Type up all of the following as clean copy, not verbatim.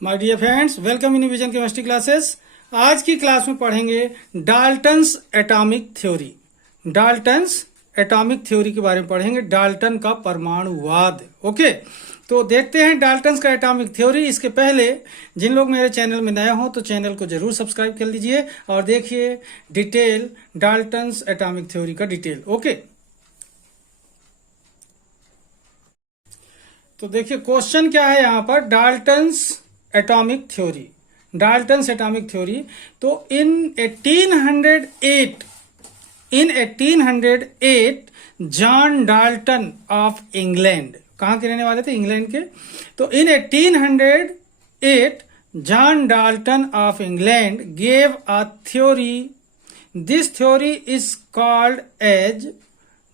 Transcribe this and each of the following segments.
My dear friends, welcome in Vision chemistry classes. आज की class में पढ़ेंगे Dalton's atomic theory. Dalton's atomic theory के बारे में पढ़ेंगे, डाल्टन का परमाणुवाद। ओके, तो देखते हैं डाल्टन्स का एटॉमिक थ्योरी। इसके पहले जिन लोग मेरे चैनल में नए हों तो चैनल को जरूर सब्सक्राइब कर लीजिए और देखिए डिटेल डाल्टन्स एटॉमिक थ्योरी का डिटेल। ओके, तो देखिए क्वेश्चन क्या है यहाँ पर, Dalton's atomic theory. Dalton's atomic theory, तो in 1808 John Dalton of England, कहाँ के रहने वाले थे? इंग्लैंड के। तो in 1808 John Dalton of England gave a theory. This theory is called as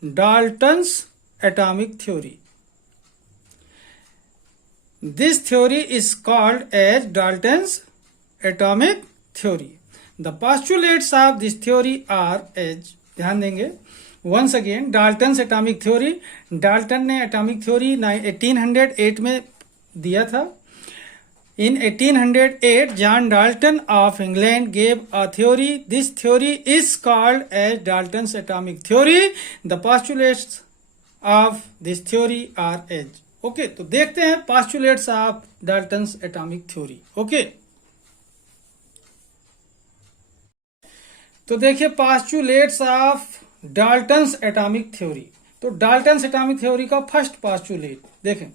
Dalton's atomic theory. This theory is called as Dalton's atomic theory. The postulates of this theory are as, ध्यान देंगे once again, Dalton's atomic theory. Dalton ने atomic theory 1808 में दिया था. In 1808, John Dalton of England gave a theory. This theory is called as Dalton's atomic theory. The postulates of this theory are as. Okay, तो देखते हैं postulates of Dalton's atomic theory. Okay, तो देखिए postulates of Dalton's atomic theory. तो Dalton's atomic theory का first postulate देखें,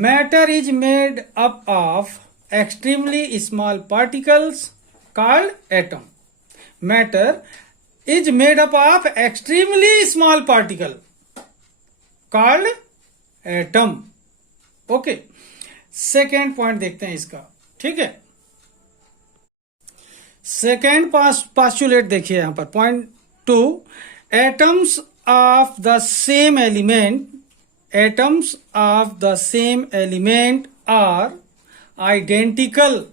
matter is made up of extremely small particles called atom. Matter is made up of extremely small particle called atom. Okay, second point देखते हैं इसका। ठीक है, second postulate देखिए यहां पर, point 2, atoms of the same element, atoms of the same element are identical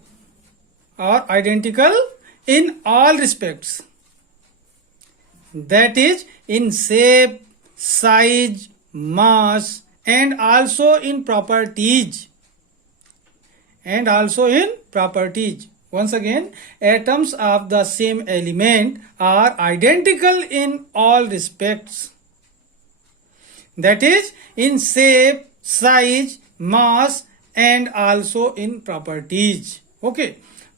in all respects, that is in shape, size, mass and also in properties. Once again, atoms of the same element are identical in all respects, that is in shape, size, mass and also in properties. Okay,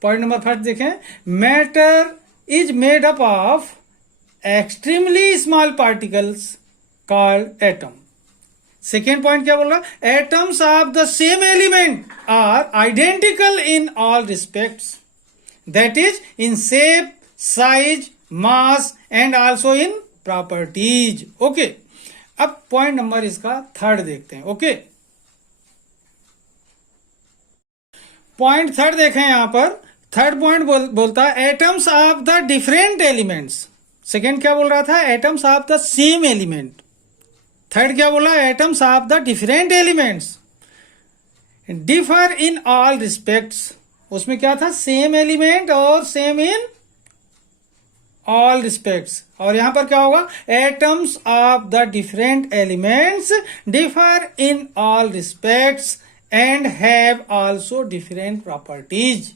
point number 1 देखें, matter is made up of extremely small particles called atom. Second point क्या बोल रहा? Atoms of the same element are identical in all respects, that is in shape, size, mass and also in properties. Okay, अब point number इसका third देखते हैं. Okay, point third देखें यहां पर. थर्ड पॉइंट बोलता है atoms of the different elements. Second क्या बोल रहा था? Atoms of the same element. Third क्या बोला? Atoms of the different elements differ in all respects. उसमें क्या था? सेम एलिमेंट और सेम इन ऑल रिस्पेक्ट्स. और यहां पर क्या होगा? Atoms of the different elements differ in all respects and have also different properties.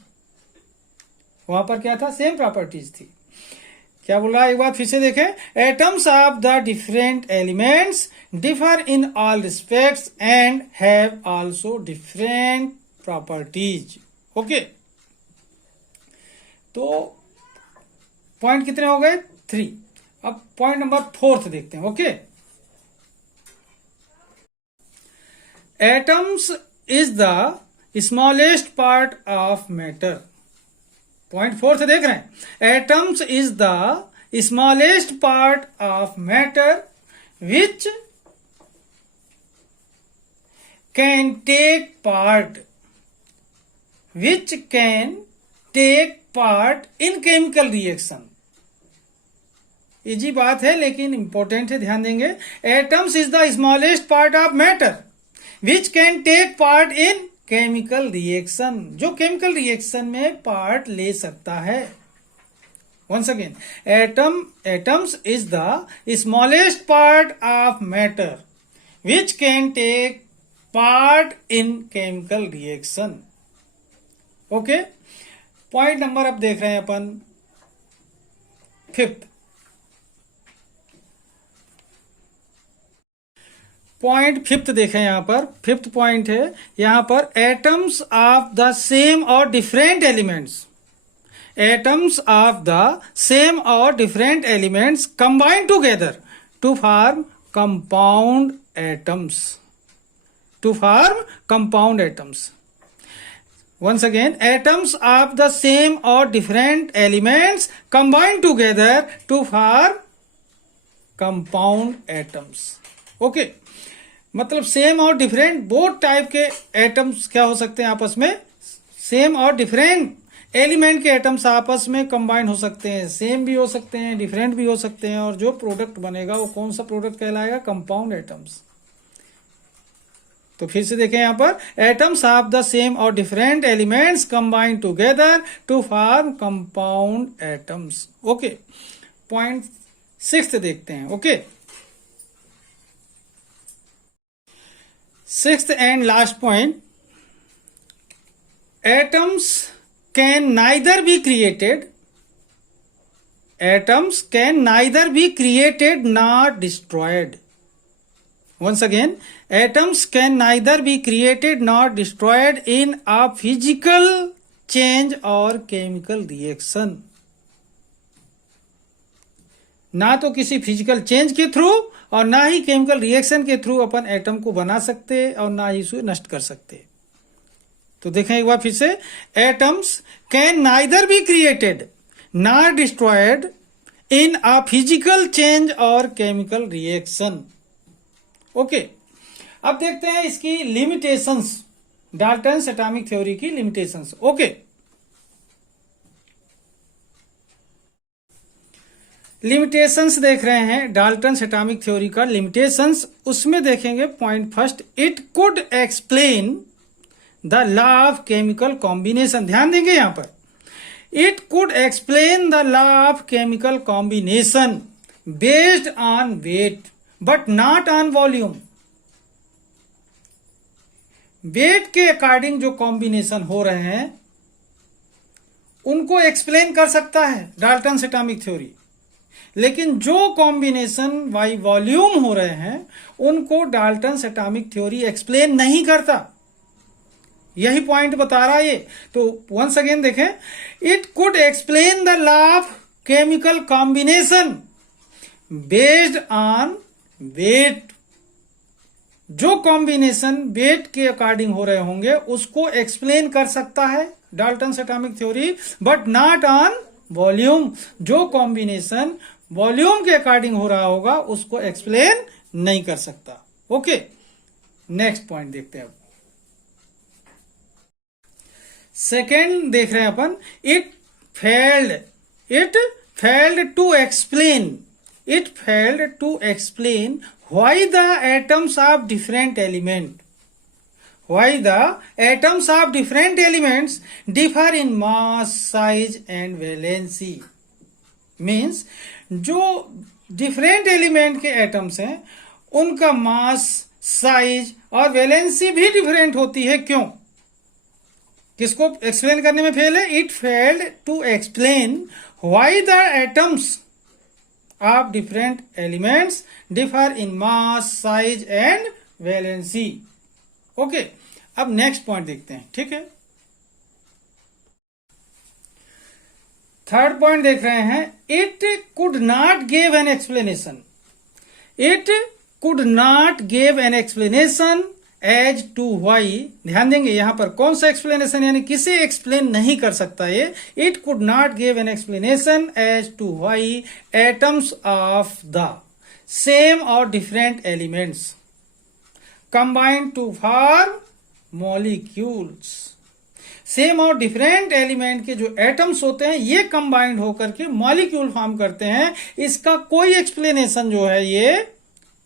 वहां पर क्या था? सेम प्रॉपर्टीज थी. क्या बोल रहा है? एक बार फिर से देखें, atoms of the different elements differ in all respects and have also different properties. Okay, तो पॉइंट कितने हो गए? 3. अब पॉइंट नंबर 4 देखते हैं. Okay, atoms is the smallest part of matter. Point 4 से देख रहे हैं, atoms is the smallest part of matter which can take part in chemical reaction. Easy बात है लेकिन इंपॉर्टेंट है, ध्यान देंगे. Atoms is the smallest part of matter which can take part in chemical reaction, जो केमिकल रिएक्शन में part ले सकता है. Once again, atoms is the smallest part of matter which can take part in chemical reaction. Okay, point number अब देख रहे हैं अपन fifth. Point fifth देखें, यहां पर फिफ्थ पॉइंट है, यहां पर एटम्स ऑफ द सेम और different elements, atoms of the same और different elements combine together to form compound atoms, to form compound atoms. Once again, atoms of the same or different elements combine together to form compound atoms. Okay, मतलब same और different both type के atoms क्या हो सकते हैं आपस में, same और डिफरेंट एलिमेंट के एटम्स आपस में कंबाइन हो सकते हैं, सेम भी हो सकते हैं, डिफरेंट भी हो सकते हैं, और जो प्रोडक्ट बनेगा वो कौन सा प्रोडक्ट कहलाएगा, कंपाउंड एटम्स। तो फिर से देखें यहां पर, एटम्स ऑफ द सेम और different elements combine together to form compound atoms. Okay, point sixth देखते हैं। Okay, sixth and last point, atoms can neither be created, atoms can neither be created not destroyed. Once again, atoms can neither be created nor destroyed in a physical change or chemical reaction. ना तो किसी physical change के through और ना ही chemical reaction के through अपन atom को बना सकते और ना ही उसे नष्ट कर सकते। तो देखें एक बार फिर से, atoms can neither be created nor destroyed in a physical change और केमिकल रिएक्शन। ओके, अब देखते हैं इसकी लिमिटेशंस, डाल्टन्स एटॉमिक थ्योरी की लिमिटेशंस। ओके, लिमिटेशंस देख रहे हैं डाल्टन्स एटॉमिक थ्योरी का, लिमिटेशंस उसमें देखेंगे point first, it could explain the law of chemical combination. ध्यान देंगे यहां पर, it could explain the law of chemical combination based on weight but not on volume. Wait के अकॉर्डिंग जो combination हो रहे हैं उनको एक्सप्लेन कर सकता है डाल्टन्स एटॉमिक थ्योरी, लेकिन जो कॉम्बिनेशन बाई वॉल्यूम हो रहे हैं उनको डाल्टन्स एटॉमिक थ्योरी एक्सप्लेन नहीं करता। यही पॉइंट बता रहा है ये। तो वंस अगेन देखें, it could explain the law of chemical combination based on weight. जो कॉम्बिनेशन वेट के अकॉर्डिंग हो रहे होंगे उसको एक्सप्लेन कर सकता है Dalton's atomic theory, but not on volume. जो कॉम्बिनेशन वॉल्यूम के अकॉर्डिंग हो रहा होगा उसको एक्सप्लेन नहीं कर सकता। ओके, नेक्स्ट पॉइंट देखते हैं अब। सेकेंड देख रहे हैं अपन, it failed to explain, it failed to explain why the atoms of different elements differ in mass, size and valency। means जो डिफरेंट एलिमेंट के एटम्स हैं उनका मास, साइज और वैलेंसी भी डिफरेंट होती है। क्यों, किसको एक्सप्लेन करने में फेल है, it failed to explain why the atoms of different elements differ in mass, size and valency। Okay, अब नेक्स्ट पॉइंट देखते हैं। ठीक है, थर्ड पॉइंट देख रहे हैं, it could not give an explanation, it could not give an explanation as to why. ध्यान देंगे यहां पर कौन सा एक्सप्लेनेशन, यानी किसे एक्सप्लेन नहीं कर सकता ये। It could not give an explanation as to why atoms of the same और different elements combined to form molecules. Same और डिफरेंट एलिमेंट के जो एटम्स होते हैं ये कंबाइंड होकर के मॉलिक्यूल फॉर्म करते हैं, इसका कोई एक्सप्लेनेशन जो है ये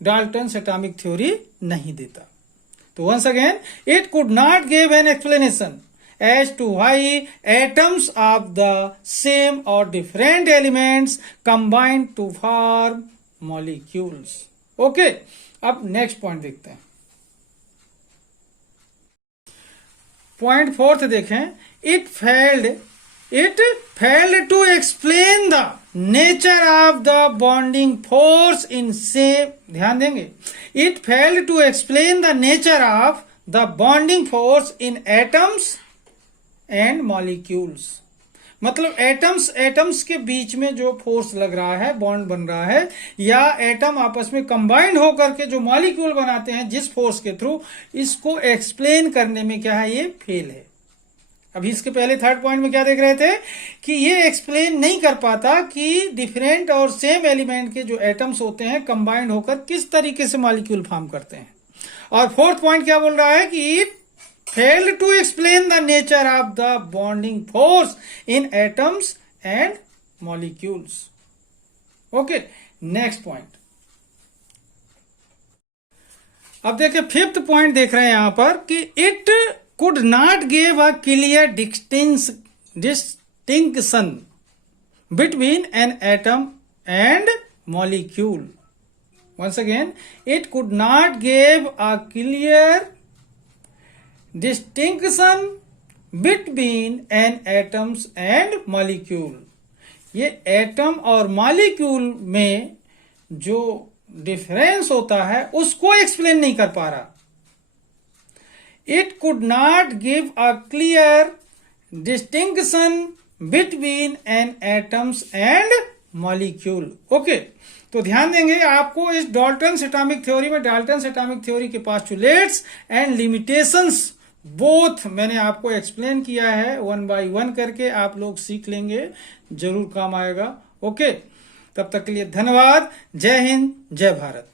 डाल्टन्स एटॉमिक थ्योरी नहीं देता। तो once again, it could not give an explanation as to why atoms of the same or different elements combine to form molecules। Okay, अब नेक्स्ट पॉइंट देखते हैं। पॉइंट फोर्थ देखें, it failed to explain the nature of the bonding force in same, ध्यान देंगे, it failed to explain the nature of the bonding force in atoms and molecules. मतलब atoms के बीच में जो फोर्स लग रहा है, बॉन्ड बन रहा है, या एटम आपस में कंबाइंड होकर के जो मॉलिक्यूल बनाते हैं जिस फोर्स के थ्रू, इसको एक्सप्लेन करने में क्या है, ये फेल है। अभी इसके पहले थर्ड पॉइंट में क्या देख रहे थे कि ये एक्सप्लेन नहीं कर पाता कि डिफरेंट और सेम एलिमेंट के जो एटम्स होते हैं कंबाइंड होकर किस तरीके से मॉलिक्यूल फॉर्म करते हैं। और फोर्थ पॉइंट क्या बोल रहा है कि it failed to explain the nature of the bonding force in atoms and molecules. Okay, next point. अब देखिए फिफ्थ पॉइंट देख रहे हैं यहां पर कि it could not give a clear distinction between an atom and molecule. Once again, it could not give a clear distinction between an atoms and molecule. ये atom और मॉलिक्यूल में जो डिफरेंस होता है उसको एक्सप्लेन नहीं कर पा रहा। It could not give a clear distinction between an atoms and molecule. Okay, तो ध्यान देंगे आपको इस डाल्टन्स एटॉमिक थ्योरी में, डाल्टन्स एटॉमिक थ्योरी के पोस्टुलेट्स एंड लिमिटेशंस बोथ मैंने आपको एक्सप्लेन किया है, 1 बाय 1 करके आप लोग सीख लेंगे, जरूर काम आएगा। ओके, तब तक के लिए धन्यवाद। जय हिंद, जय भारत।